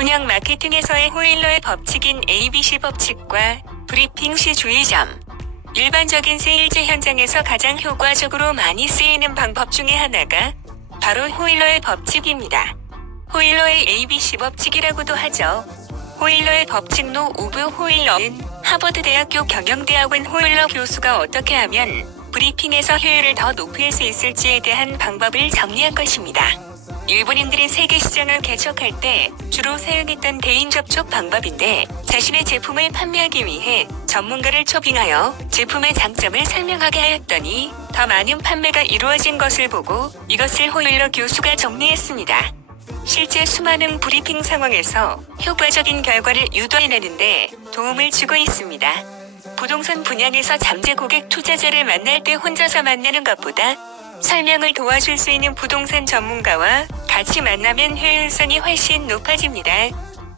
분양 마케팅에서의 호일러의 법칙인 ABC 법칙과 브리핑 시 주의점. 일반적인 세일즈 현장에서 가장 효과적으로 많이 쓰이는 방법 중에 하나가 바로 호일러의 법칙입니다. 호일러의 ABC 법칙이라고도 하죠. 호일러의 법칙 노 우브 호일러는 하버드대학교 경영대학원 호일러 교수가 어떻게 하면 브리핑에서 효율을 더 높일 수 있을지에 대한 방법을 정리한 것입니다. 일본인들이 세계 시장을 개척할 때 주로 사용했던 대인 접촉 방법인데 자신의 제품을 판매하기 위해 전문가를 초빙하여 제품의 장점을 설명하게 하였더니 더 많은 판매가 이루어진 것을 보고 이것을 호일러 교수가 정리했습니다. 실제 수많은 브리핑 상황에서 효과적인 결과를 유도해내는데 도움을 주고 있습니다. 부동산 분양에서 잠재 고객 투자자를 만날 때 혼자서 만나는 것보다 설명을 도와줄 수 있는 부동산 전문가와 같이 만나면 효율성이 훨씬 높아집니다.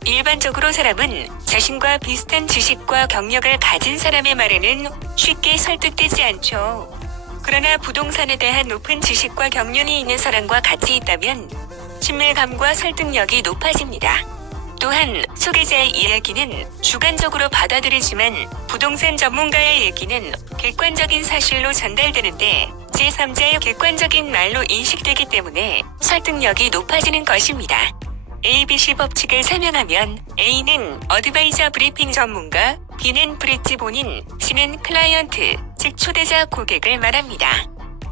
일반적으로 사람은 자신과 비슷한 지식과 경력을 가진 사람의 말에는 쉽게 설득되지 않죠. 그러나 부동산에 대한 높은 지식과 경륜이 있는 사람과 같이 있다면 친밀감과 설득력이 높아집니다. 또한 소개자의 이야기는 주관적으로 받아들이지만 부동산 전문가의 얘기는 객관적인 사실로 전달되는데 제3자의 객관적인 말로 인식되기 때문에 설득력이 높아지는 것입니다. ABC 법칙을 설명하면 A는 어드바이저 브리핑 전문가, B는 브릿지 본인, C는 클라이언트, 즉 초대자 고객을 말합니다.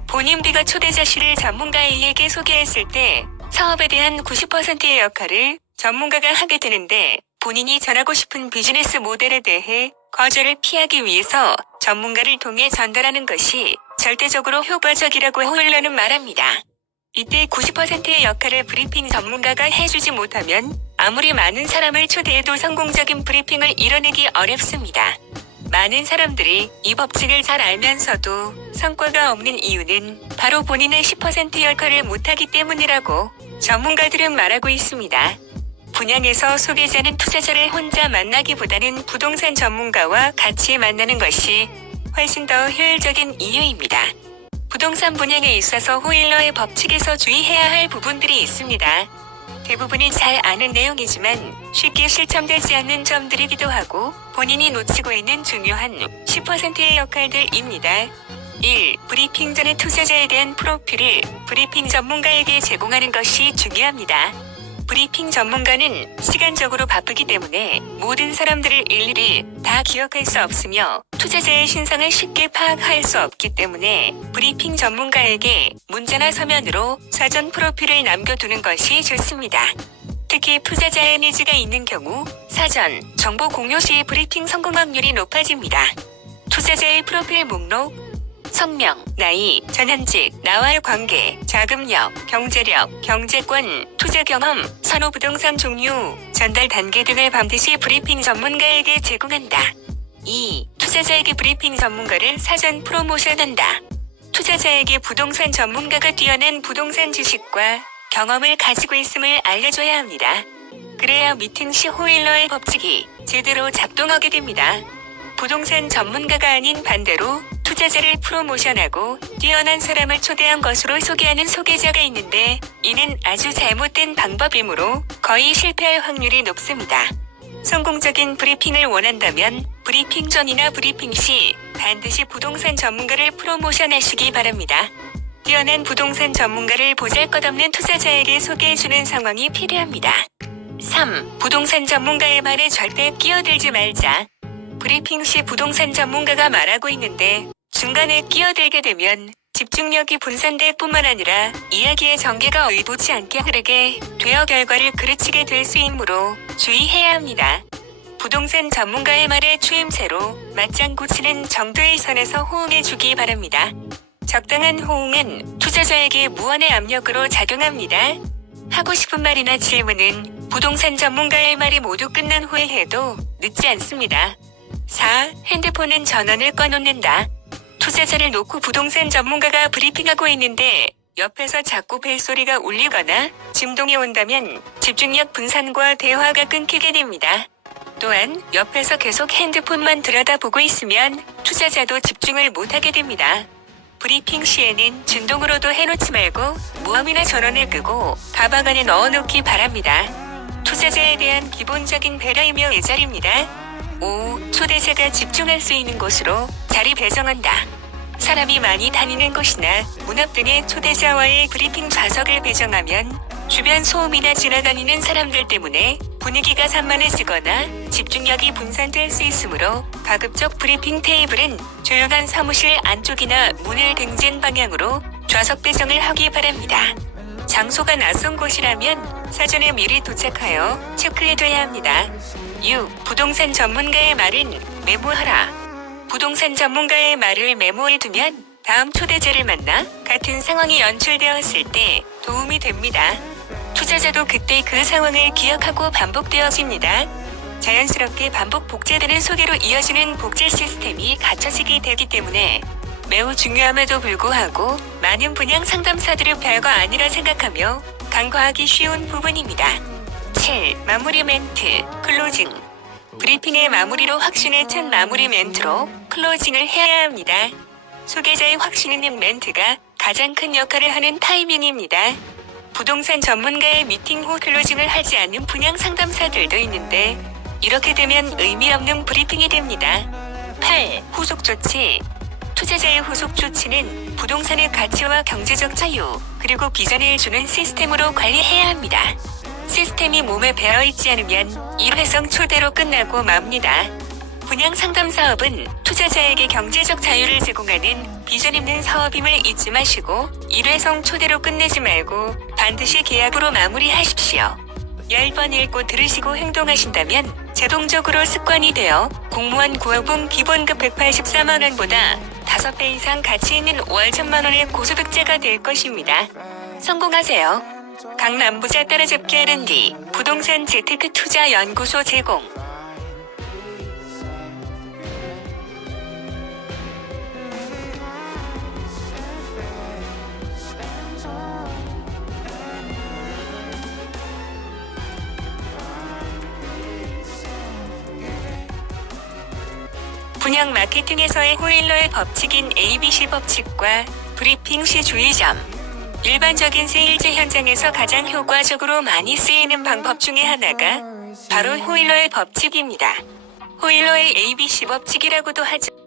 본인 B가 초대자 C를 전문가 A에게 소개했을 때 사업에 대한 90%의 역할을 전문가가 하게 되는데 본인이 전하고 싶은 비즈니스 모델에 대해 거절을 피하기 위해서 전문가를 통해 전달하는 것이 절대적으로 효과적이라고 호일러는 말합니다. 이때 90%의 역할을 브리핑 전문가가 해주지 못하면 아무리 많은 사람을 초대해도 성공적인 브리핑을 이뤄내기 어렵습니다. 많은 사람들이 이 법칙을 잘 알면서도 성과가 없는 이유는 바로 본인의 10% 역할을 못하기 때문이라고 전문가들은 말하고 있습니다. 분양에서 소개자는 투자자를 혼자 만나기보다는 부동산 전문가와 같이 만나는 것이 훨씬 더 효율적인 이유입니다. 부동산 분양에 있어서 호일러의 법칙에서 주의해야 할 부분들이 있습니다. 대부분이 잘 아는 내용이지만 쉽게 실천되지 않는 점들이기도 하고 본인이 놓치고 있는 중요한 10%의 역할들입니다. 1. 브리핑 전에 투자자에 대한 프로필을 브리핑 전문가에게 제공하는 것이 중요합니다. 브리핑 전문가는 시간적으로 바쁘기 때문에 모든 사람들을 일일이 다 기억할 수 없으며 투자자의 신상을 쉽게 파악할 수 없기 때문에 브리핑 전문가에게 문자나 서면으로 사전 프로필을 남겨두는 것이 좋습니다. 특히 투자자의 니즈가 있는 경우 사전 정보 공유 시 브리핑 성공 확률이 높아집니다. 투자자의 프로필 목록, 성명, 나이, 전현직, 나와의 관계, 자금력, 경제력, 경제권, 투자 경험, 선호 부동산 종류, 전달 단계 등을 반드시 브리핑 전문가에게 제공한다. 2. 투자자에게 브리핑 전문가를 사전 프로모션한다. 투자자에게 부동산 전문가가 뛰어난 부동산 지식과 경험을 가지고 있음을 알려줘야 합니다. 그래야 미팅 시 호일러의 법칙이 제대로 작동하게 됩니다. 부동산 전문가가 아닌 반대로 투자자를 프로모션하고 뛰어난 사람을 초대한 것으로 소개하는 소개자가 있는데 이는 아주 잘못된 방법이므로 거의 실패할 확률이 높습니다. 성공적인 브리핑을 원한다면 브리핑 전이나 브리핑 시 반드시 부동산 전문가를 프로모션하시기 바랍니다. 뛰어난 부동산 전문가를 보잘것없는 투자자에게 소개해주는 상황이 필요합니다. 3. 부동산 전문가의 말에 절대 끼어들지 말자. 브리핑 시 부동산 전문가가 말하고 있는데 중간에 끼어들게 되면 집중력이 분산될 뿐만 아니라 이야기의 전개가 의도치 않게 흐르게 되어 결과를 그르치게 될 수 있므로 주의해야 합니다. 부동산 전문가의 말에 추임새로 맞장구 치는 정도의 선에서 호응해주기 바랍니다. 적당한 호응은 투자자에게 무한의 압력으로 작용합니다. 하고 싶은 말이나 질문은 부동산 전문가의 말이 모두 끝난 후에 해도 늦지 않습니다. 4. 핸드폰은 전원을 꺼놓는다. 투자자를 놓고 부동산 전문가가 브리핑하고 있는데 옆에서 자꾸 벨소리가 울리거나 진동이 온다면 집중력 분산과 대화가 끊기게 됩니다. 또한 옆에서 계속 핸드폰만 들여다보고 있으면 투자자도 집중을 못하게 됩니다. 브리핑 시에는 진동으로도 해놓지 말고 모험이나 전원을 끄고 가방 안에 넣어놓기 바랍니다. 투자자에 대한 기본적인 배려이며 예절입니다. 5. 초대자가 집중할 수 있는 곳으로 자리 배정한다. 사람이 많이 다니는 곳이나 문 앞 등에 초대자와의 브리핑 좌석을 배정하면 주변 소음이나 지나다니는 사람들 때문에 분위기가 산만해지거나 집중력이 분산될 수 있으므로 가급적 브리핑 테이블은 조용한 사무실 안쪽이나 문을 등진 방향으로 좌석 배정을 하기 바랍니다. 장소가 낯선 곳이라면 사전에 미리 도착하여 체크해둬야 합니다. 6. 부동산 전문가의 말은 메모하라. 부동산 전문가의 말을 메모해두면 다음 초대자를 만나 같은 상황이 연출되었을 때 도움이 됩니다. 투자자도 그때 그 상황을 기억하고 반복되어집니다. 자연스럽게 반복 복제되는 소개로 이어지는 복제 시스템이 갖춰지게 되기 때문에 매우 중요함에도 불구하고 많은 분양 상담사들의 별거 아니라 생각하며 간과하기 쉬운 부분입니다. 7. 마무리 멘트, 클로징. 브리핑의 마무리로 확신에 찬 마무리 멘트로 클로징을 해야 합니다. 소개자의 확신 있는 멘트가 가장 큰 역할을 하는 타이밍입니다. 부동산 전문가의 미팅 후 클로징을 하지 않는 분양 상담사들도 있는데 이렇게 되면 의미 없는 브리핑이 됩니다. 8. 후속 조치. 투자자의 후속 조치는 부동산의 가치와 경제적 자유, 그리고 비전을 주는 시스템으로 관리해야 합니다. 시스템이 몸에 배어있지 않으면 일회성 초대로 끝나고 맙니다. 분양 상담 사업은 투자자에게 경제적 자유를 제공하는 비전 있는 사업임을 잊지 마시고 일회성 초대로 끝내지 말고 반드시 계약으로 마무리하십시오. 10번 읽고 들으시고 행동하신다면 자동적으로 습관이 되어 공무원 구호봉 기본급 184만원보다 5배 이상 가치 있는 월 1,000만원의 고소득자가 될 것입니다. 성공하세요. 강남부자 따라잡기 R&D 부동산 재테크 투자 연구소 제공. 분양 마케팅에서의 호일러의 법칙인 ABC 법칙과 브리핑 시 주의점. 일반적인 세일즈 현장에서 가장 효과적으로 많이 쓰이는 방법 중에 하나가 바로 호일러의 법칙입니다. 호일러의 ABC 법칙이라고도 하죠.